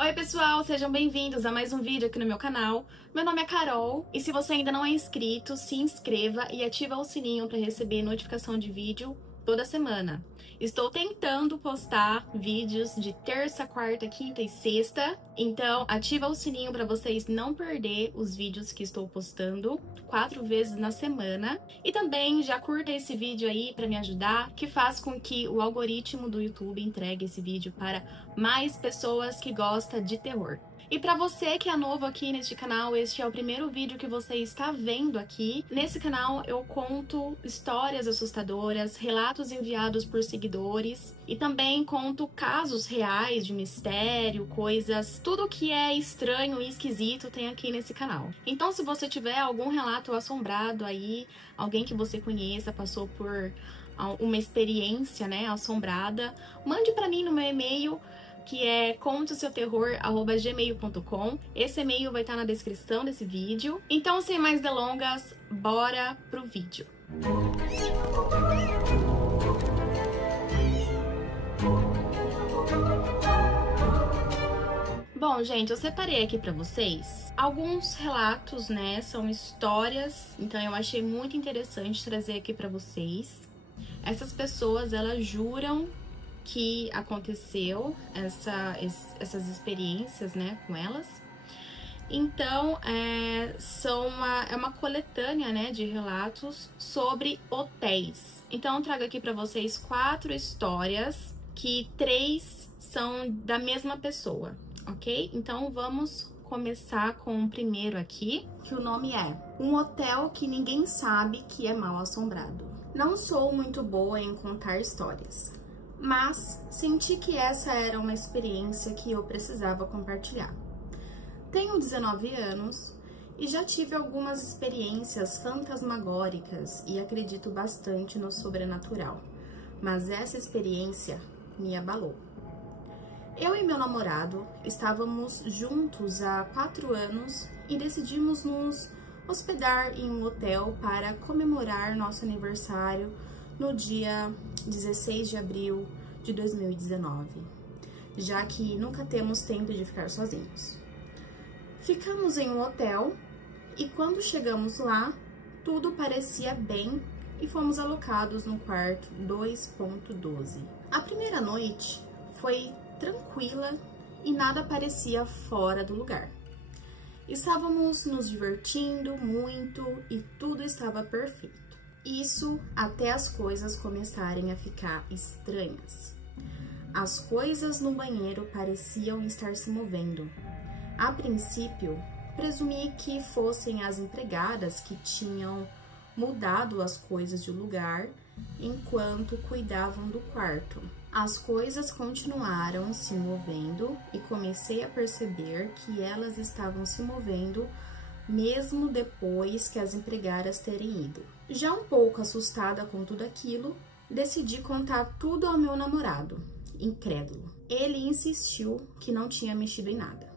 Oi pessoal, sejam bem-vindos a mais um vídeo aqui no meu canal. Meu nome é Carol e se você ainda não é inscrito, se inscreva e ativa o sininho para receber notificação de vídeo toda semana. Estou tentando postar vídeos de terça, quarta, quinta e sexta, então ativa o sininho para vocês não perder os vídeos que estou postando 4 vezes na semana. E também já curta esse vídeo aí para me ajudar, que faz com que o algoritmo do YouTube entregue esse vídeo para mais pessoas que gostam de terror. E para você que é novo aqui neste canal, este é o primeiro vídeo que você está vendo aqui. Nesse canal eu conto histórias assustadoras, relatos enviados por seguidores e também conto casos reais de mistério, coisas, tudo que é estranho e esquisito tem aqui nesse canal. Então se você tiver algum relato assombrado aí, alguém que você conheça passou por uma experiência, né, assombrada, mande para mim no meu e-mail, que é conteoseuterror@gmail.com. Esse e-mail vai estar na descrição desse vídeo. Então, sem mais delongas, bora pro vídeo. Bom, gente, eu separei aqui pra vocês alguns relatos, né? São histórias, então eu achei muito interessante trazer aqui pra vocês. Essas pessoas, elas juram que aconteceu essas experiências, né, com elas. Então, é uma coletânea, né, de relatos sobre hotéis. Então, eu trago aqui para vocês 4 histórias, que 3 são da mesma pessoa, ok? Então, vamos começar com o primeiro aqui, que o nome é Um Hotel que Ninguém Sabe que é Mal Assombrado. Não sou muito boa em contar histórias, mas senti que essa era uma experiência que eu precisava compartilhar. Tenho 19 anos e já tive algumas experiências fantasmagóricas e acredito bastante no sobrenatural, mas essa experiência me abalou. Eu e meu namorado estávamos juntos há 4 anos e decidimos nos hospedar em um hotel para comemorar nosso aniversário no dia 16 de abril de 2019, já que nunca temos tempo de ficar sozinhos. Ficamos em um hotel e quando chegamos lá, tudo parecia bem e fomos alocados no quarto 2.12. A primeira noite foi tranquila e nada parecia fora do lugar. Estávamos nos divertindo muito e tudo estava perfeito. Isso até as coisas começarem a ficar estranhas. As coisas no banheiro pareciam estar se movendo. A princípio, presumi que fossem as empregadas que tinham mudado as coisas de lugar enquanto cuidavam do quarto. As coisas continuaram se movendo e comecei a perceber que elas estavam se movendo mesmo depois que as empregadas terem ido. Já um pouco assustada com tudo aquilo, decidi contar tudo ao meu namorado, incrédulo. Ele insistiu que não tinha mexido em nada.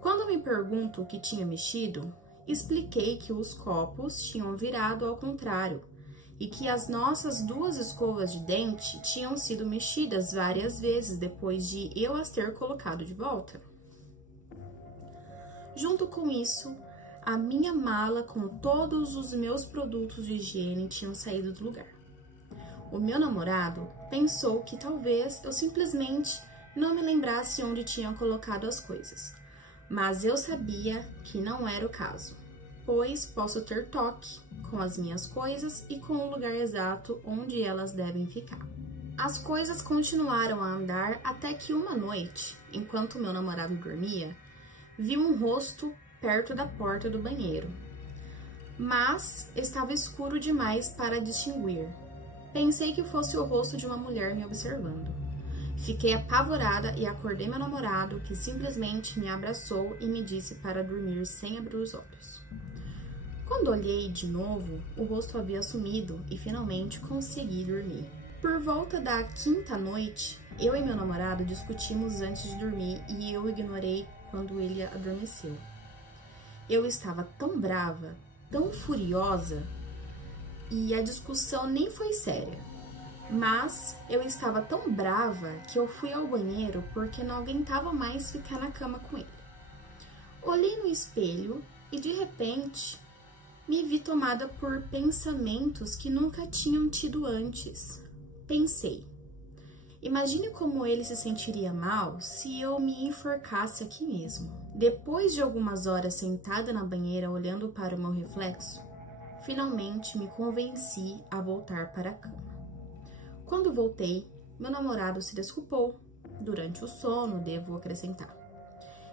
Quando me pergunto o que tinha mexido, expliquei que os copos tinham virado ao contrário e que as nossas 2 escovas de dente tinham sido mexidas várias vezes depois de eu as ter colocado de volta. Junto com isso, a minha mala com todos os meus produtos de higiene tinham saído do lugar. O meu namorado pensou que talvez eu simplesmente não me lembrasse onde tinha colocado as coisas, mas eu sabia que não era o caso, pois posso ter toque com as minhas coisas e com o lugar exato onde elas devem ficar. As coisas continuaram a andar até que uma noite, enquanto meu namorado dormia, vi um rosto perto da porta do banheiro, mas estava escuro demais para distinguir. Pensei que fosse o rosto de uma mulher me observando. Fiquei apavorada e acordei meu namorado, que simplesmente me abraçou e me disse para dormir sem abrir os olhos. Quando olhei de novo, o rosto havia sumido e finalmente consegui dormir. Por volta da 5ª noite, eu e meu namorado discutimos antes de dormir e eu ignorei quando ele adormeceu. Eu estava tão brava, tão furiosa, e a discussão nem foi séria, Mas eu estava tão brava que eu fui ao banheiro porque não aguentava mais ficar na cama com ele. Olhei no espelho e de repente me vi tomada por pensamentos que nunca tinham tido antes. Pensei, imagine como ele se sentiria mal se eu me enforcasse aqui mesmo. Depois de algumas horas sentada na banheira olhando para o meu reflexo, finalmente me convenci a voltar para a cama. Quando voltei, meu namorado se desculpou, durante o sono, devo acrescentar,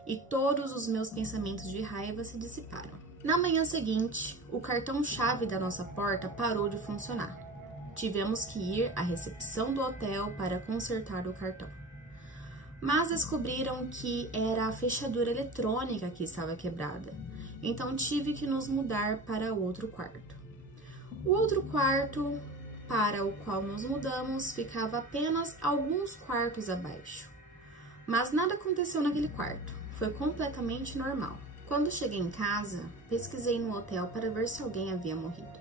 e todos os meus pensamentos de raiva se dissiparam. Na manhã seguinte, o cartão-chave da nossa porta parou de funcionar. Tivemos que ir à recepção do hotel para consertar o cartão. Mas descobriram que era a fechadura eletrônica que estava quebrada, então tive que nos mudar para outro quarto. O outro quarto para o qual nos mudamos ficava apenas alguns quartos abaixo. Mas nada aconteceu naquele quarto, foi completamente normal. Quando cheguei em casa, pesquisei no hotel para ver se alguém havia morrido.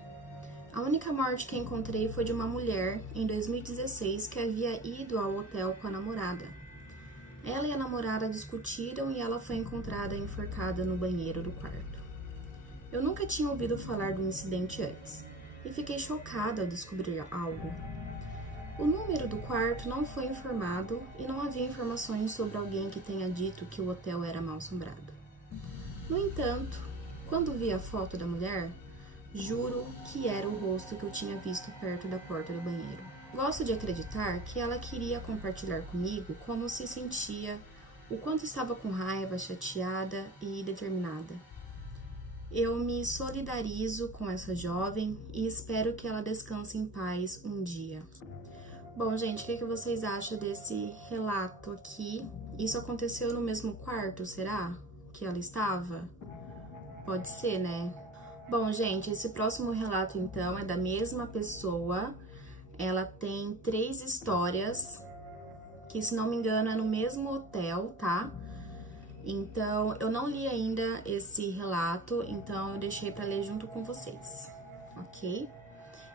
A única morte que encontrei foi de uma mulher em 2016 que havia ido ao hotel com a namorada. Ela e a namorada discutiram e ela foi encontrada enforcada no banheiro do quarto. Eu nunca tinha ouvido falar do incidente antes e fiquei chocada ao descobrir algo. O número do quarto não foi informado e não havia informações sobre alguém que tenha dito que o hotel era mal-assombrado. No entanto, quando vi a foto da mulher, juro que era o rosto que eu tinha visto perto da porta do banheiro. Gosto de acreditar que ela queria compartilhar comigo como se sentia, o quanto estava com raiva, chateada e determinada. Eu me solidarizo com essa jovem e espero que ela descanse em paz um dia. Bom, gente, o que vocês acham desse relato aqui? Isso aconteceu no mesmo quarto, será? Que ela estava? Pode ser, né? Bom, gente, esse próximo relato, então, é da mesma pessoa. Ela tem 3 histórias, que, se não me engano, é no mesmo hotel, tá? Então, eu não li ainda esse relato, então eu deixei para ler junto com vocês, ok?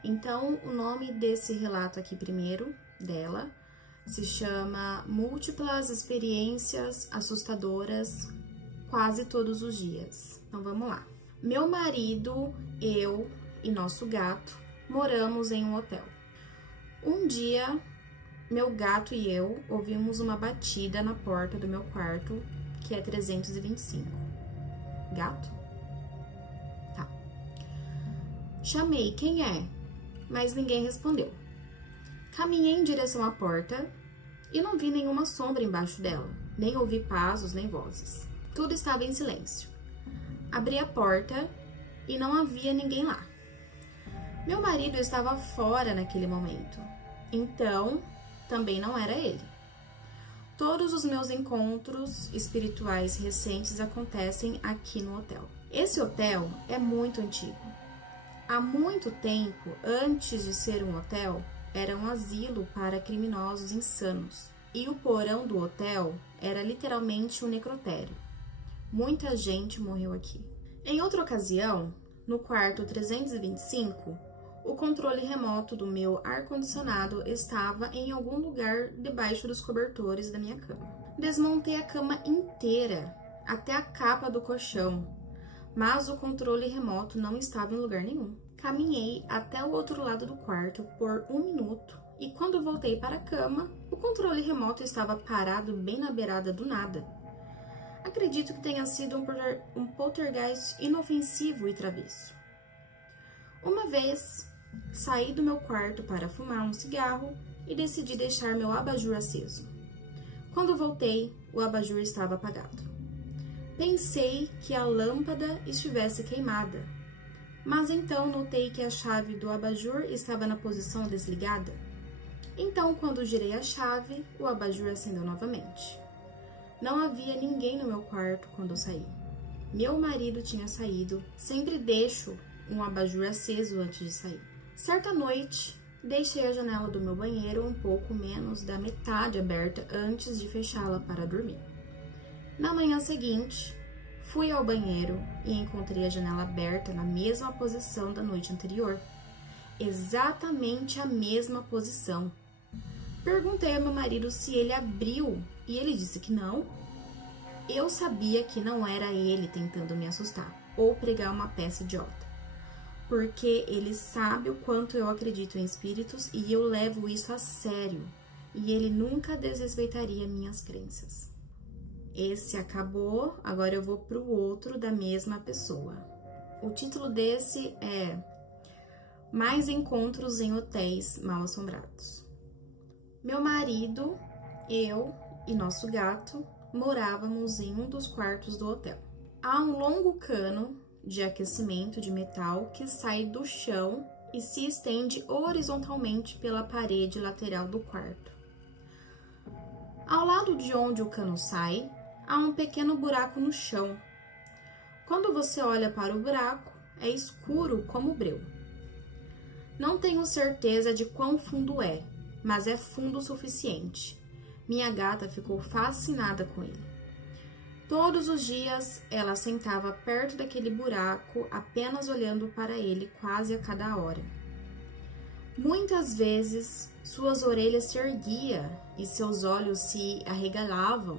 Então, o nome desse relato aqui primeiro, dela, se chama Múltiplas Experiências Assustadoras Quase Todos os Dias. Então, vamos lá. Meu marido, eu e nosso gato moramos em um hotel. Um dia, meu gato e eu ouvimos uma batida na porta do meu quarto, que é 325. Gato? Tá. Chamei, quem é? Mas ninguém respondeu. Caminhei em direção à porta e não vi nenhuma sombra embaixo dela, nem ouvi passos nem vozes. Tudo estava em silêncio. Abri a porta e não havia ninguém lá. Meu marido estava fora naquele momento, então também não era ele. Todos os meus encontros espirituais recentes acontecem aqui no hotel. Esse hotel é muito antigo. Há muito tempo, antes de ser um hotel, era um asilo para criminosos insanos. E o porão do hotel era literalmente um necrotério. Muita gente morreu aqui. Em outra ocasião, no quarto 325, o controle remoto do meu ar-condicionado estava em algum lugar debaixo dos cobertores da minha cama. Desmontei a cama inteira, até a capa do colchão, mas o controle remoto não estava em lugar nenhum. Caminhei até o outro lado do quarto por 1 minuto e quando voltei para a cama, o controle remoto estava parado bem na beirada do nada. Acredito que tenha sido um poltergeist inofensivo e travesso. Uma vez, saí do meu quarto para fumar um cigarro e decidi deixar meu abajur aceso. Quando voltei, o abajur estava apagado. Pensei que a lâmpada estivesse queimada, mas então notei que a chave do abajur estava na posição desligada. Então, quando girei a chave, o abajur acendeu novamente. Não havia ninguém no meu quarto quando eu saí. Meu marido tinha saído. Sempre deixo um abajur aceso antes de sair. Certa noite, deixei a janela do meu banheiro um pouco menos da metade aberta antes de fechá-la para dormir. Na manhã seguinte, fui ao banheiro e encontrei a janela aberta na mesma posição da noite anterior. exatamente a mesma posição. Perguntei ao meu marido se ele abriu e ele disse que não. Eu sabia que não era ele tentando me assustar ou pregar uma peça idiota, porque ele sabe o quanto eu acredito em espíritos e eu levo isso a sério, e ele nunca desrespeitaria minhas crenças. Esse acabou, agora eu vou para o outro da mesma pessoa. O título desse é Mais Encontros em Hotéis Mal-Assombrados. Meu marido, eu e nosso gato morávamos em um dos quartos do hotel. Há um longo cano de aquecimento de metal que sai do chão e se estende horizontalmente pela parede lateral do quarto. Ao lado de onde o cano sai, há um pequeno buraco no chão. Quando você olha para o buraco, é escuro como breu. Não tenho certeza de quão fundo é, mas é fundo o suficiente. Minha gata ficou fascinada com ele. Todos os dias, ela sentava perto daquele buraco, apenas olhando para ele quase a cada hora. Muitas vezes, suas orelhas se erguiam e seus olhos se arregalavam,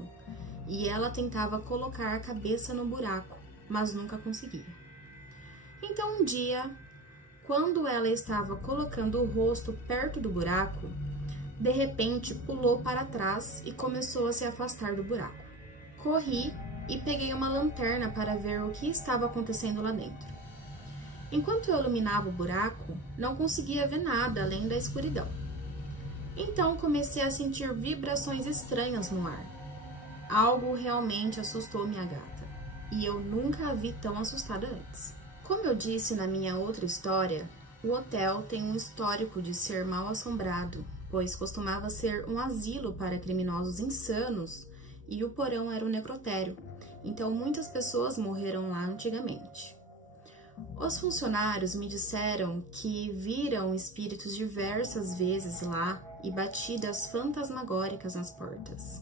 e ela tentava colocar a cabeça no buraco, mas nunca conseguia. Então, um dia, quando ela estava colocando o rosto perto do buraco, de repente pulou para trás e começou a se afastar do buraco. Corri e peguei uma lanterna para ver o que estava acontecendo lá dentro. Enquanto eu iluminava o buraco, não conseguia ver nada além da escuridão. Então comecei a sentir vibrações estranhas no ar. Algo realmente assustou minha gata, e eu nunca a vi tão assustada antes. Como eu disse na minha outra história, o hotel tem um histórico de ser mal assombrado, pois costumava ser um asilo para criminosos insanos e o porão era um necrotério, então muitas pessoas morreram lá antigamente. Os funcionários me disseram que viram espíritos diversas vezes lá e batidas fantasmagóricas nas portas.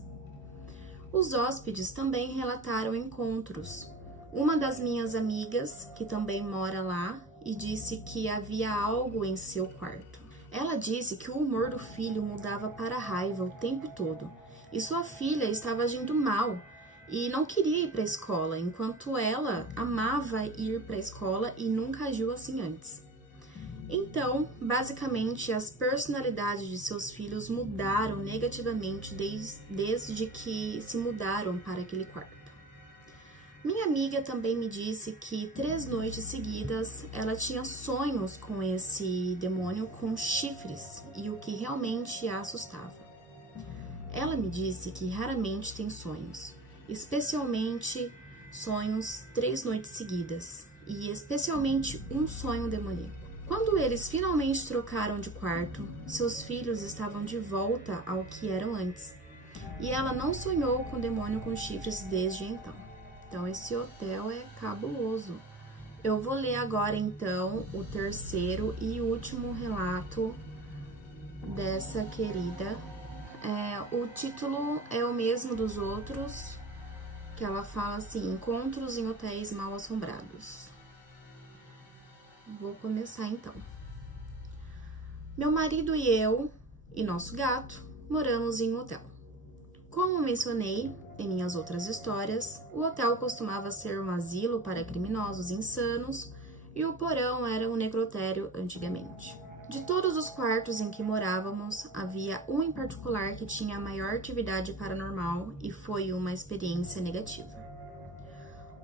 Os hóspedes também relataram encontros. Uma das minhas amigas, que também mora lá, e disse que havia algo em seu quarto. Ela disse que o humor do filho mudava para a raiva o tempo todo, e sua filha estava agindo mal e não queria ir para a escola, enquanto ela amava ir para a escola e nunca agiu assim antes. Então, basicamente, as personalidades de seus filhos mudaram negativamente desde que se mudaram para aquele quarto. Minha amiga também me disse que 3 noites seguidas ela tinha sonhos com esse demônio com chifres e o que realmente a assustava. Ela me disse que raramente tem sonhos, especialmente sonhos 3 noites seguidas e especialmente um sonho demoníaco. Quando eles finalmente trocaram de quarto, seus filhos estavam de volta ao que eram antes e ela não sonhou com o demônio com chifres desde então. Então, esse hotel é cabuloso. Eu vou ler agora, então, o terceiro e último relato dessa querida. O título é o mesmo dos outros, que ela fala assim, Encontros em Hotéis Mal-Assombrados. Vou começar, então. Meu marido e eu, e nosso gato, moramos em um hotel. Como mencionei em minhas outras histórias, o hotel costumava ser um asilo para criminosos insanos e o porão era um necrotério antigamente. De todos os quartos em que morávamos, havia um em particular que tinha a maior atividade paranormal e foi uma experiência negativa.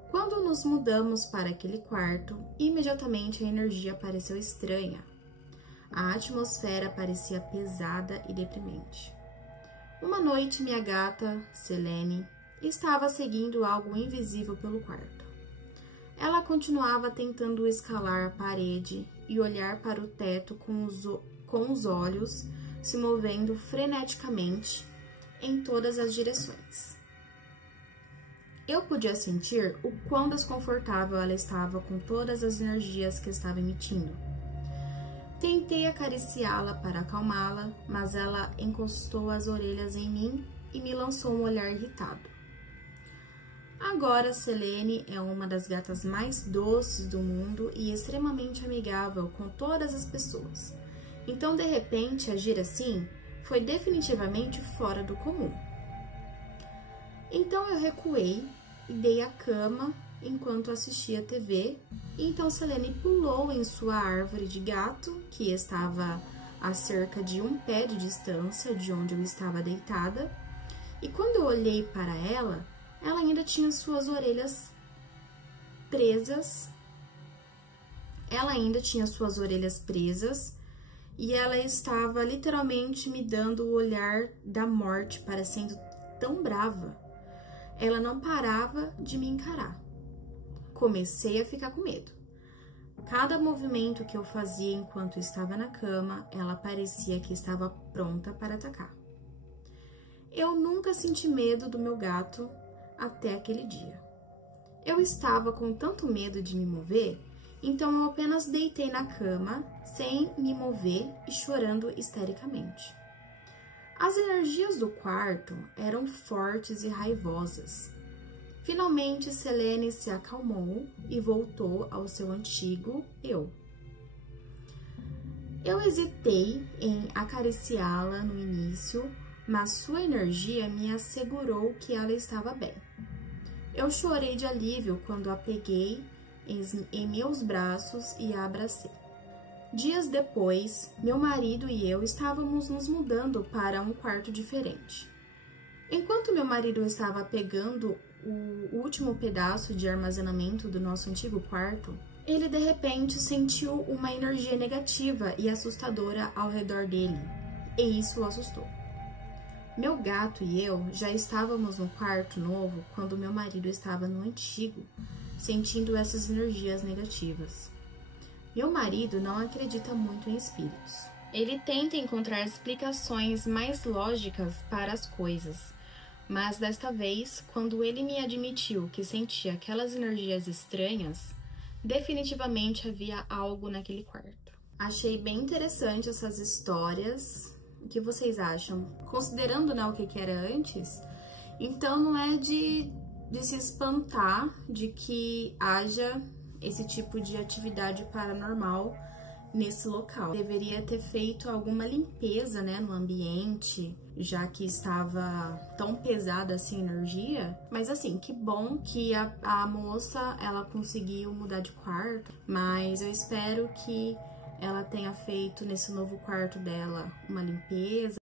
Quando nos mudamos para aquele quarto, imediatamente a energia pareceu estranha. A atmosfera parecia pesada e deprimente. Uma noite, minha gata, Selene, estava seguindo algo invisível pelo quarto. Ela continuava tentando escalar a parede e olhar para o teto com os olhos se movendo freneticamente em todas as direções. Eu podia sentir o quão desconfortável ela estava com todas as energias que estava emitindo. Tentei acariciá-la para acalmá-la, mas ela encostou as orelhas em mim e me lançou um olhar irritado. Agora, Selene é uma das gatas mais doces do mundo e extremamente amigável com todas as pessoas. Então, de repente, agir assim foi definitivamente fora do comum. Então, eu recuei e dei a cama enquanto assistia a TV. E então, Selene pulou em sua árvore de gato, que estava a cerca de 1 pé de distância de onde eu estava deitada. E quando eu olhei para ela ainda tinha suas orelhas presas. E ela estava literalmente me dando o olhar da morte, parecendo tão brava. Ela não parava de me encarar. Comecei a ficar com medo. Cada movimento que eu fazia enquanto estava na cama, ela parecia que estava pronta para atacar. Eu nunca senti medo do meu gato até aquele dia. Eu estava com tanto medo de me mover, então eu apenas deitei na cama, sem me mover e chorando histericamente. As energias do quarto eram fortes e raivosas. Finalmente, Selene se acalmou e voltou ao seu antigo eu. Eu hesitei em acariciá-la no início, mas sua energia me assegurou que ela estava bem. Eu chorei de alívio quando a peguei em meus braços e a abracei. Dias depois, meu marido e eu estávamos nos mudando para um quarto diferente. Enquanto meu marido estava pegando o último pedaço de armazenamento do nosso antigo quarto, ele de repente sentiu uma energia negativa e assustadora ao redor dele, e isso o assustou. Meu gato e eu já estávamos no quarto novo quando meu marido estava no antigo, sentindo essas energias negativas. Meu marido não acredita muito em espíritos. Ele tenta encontrar explicações mais lógicas para as coisas, mas desta vez, quando ele me admitiu que sentia aquelas energias estranhas, definitivamente havia algo naquele quarto. Achei bem interessante essas histórias. O que vocês acham? Considerando, né, o que era antes, então não é de se espantar de que haja esse tipo de atividade paranormal nesse local. Deveria ter feito alguma limpeza, né, no ambiente, já que estava tão pesada assim a energia. Mas assim, que bom que a moça, ela conseguiu mudar de quarto, mas eu espero que ela tenha feito nesse novo quarto dela uma limpeza.